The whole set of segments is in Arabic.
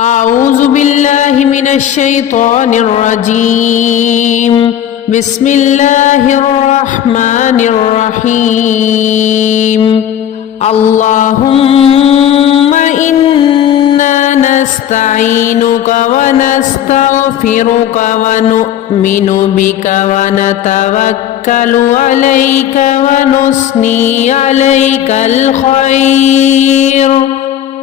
أعوذ بالله من الشيطان الرجيم. بسم الله الرحمن الرحيم. اللهم إنا نستعينك ونستغفرك ونؤمن بك ونتوكل عليك ونثني عليك الخير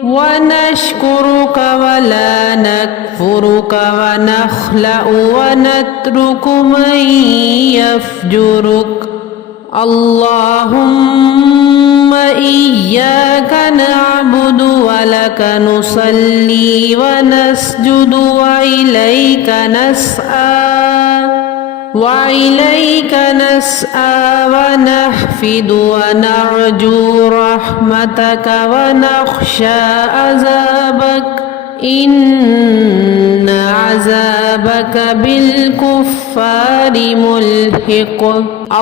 ونشكرك ولا نكفرك ونخلأ ونترك من يفجرك. اللهم إياك نعبد ولك نصلي ونسجد وإليك نسعى ونحفد ونرجو رحمتك ونخشى عذابك إن عذابك بالكفار ملحق.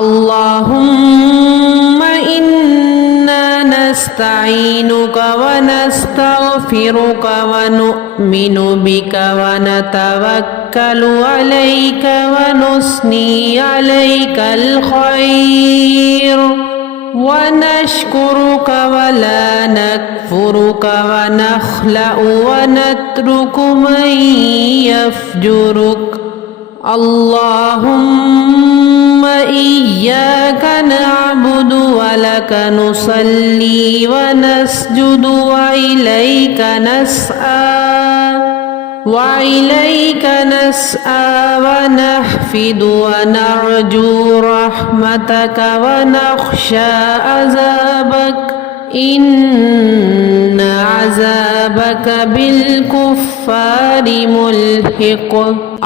اللهم إنا نستعينك ونستغفرك ونؤمن بك ونتوكل عليك ونثني عليك الخير ونشكرك ولا نكفرك ونخلأ ونترك من يفجرك. اللهم إياك نعبد ولك نصلي ونسجد وإليك نسعى ونحفد ونرجو رحمتك ونخشى عذابك إن عذابك بالكفار ملحق.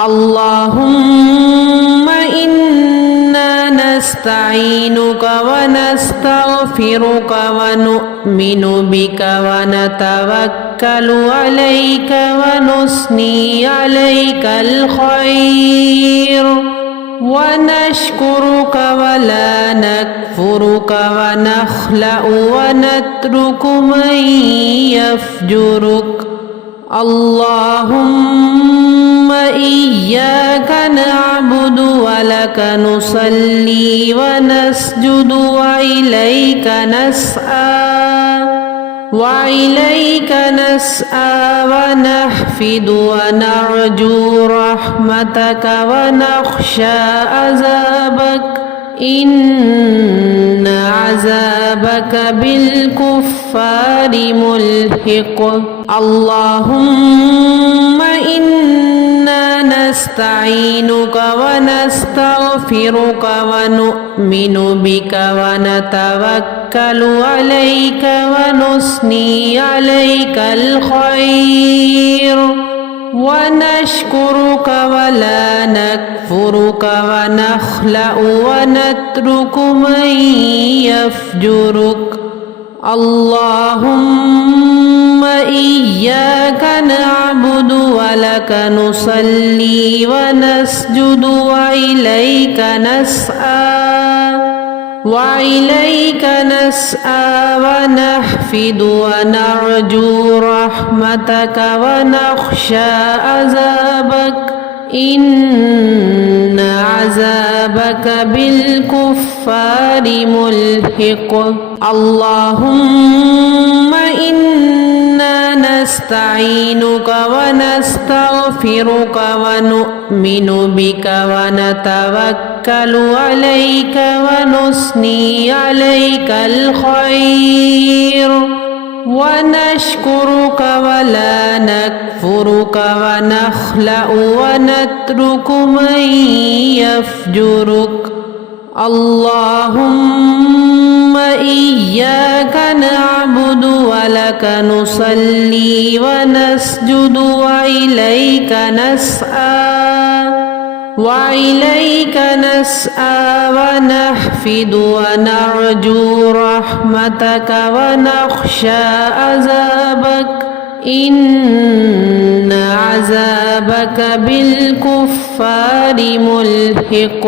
اللهم إنا نستعينك ونستغفرك ونؤمن بك ونتوكل عليك ونثني عليك الخير ونشكرك ولا نكفرك ونخلأ ونترك من يفجرك. اللهم إياك نعبد ولك نصلي ونسجد وإليك نسعى ونحفد ونرجو رحمتك ونخشى عذابك إن عذابك بالكفار ملحق. اللهم إنا نستعينك ونستغفرك ونؤمن بك ونتوكل عليك ونثني عليك الخير ونشكرك ولا نكفرك ونخلأ ونترك من يفجرك. اللهم إياك نعبد ولك نصلي ونسجد وإليك نسعى ونحفد ونرجو رحمتك ونخشى عذابك إن عذابك بالكفار ملحق. اللهم إنا نستعينك ونستغفرك ونؤمن بك ونتوكل عليك ونثني عليك الخير ونشكرك ولا نكفرك ونخلأ ونترك من يفجرك. اللهم إياك نعبد ولك نصلي ونسجد وإليك نسعى ونحفد ونرجو رحمتك ونخشى عذابك إن عذابك بالكفار ملحق.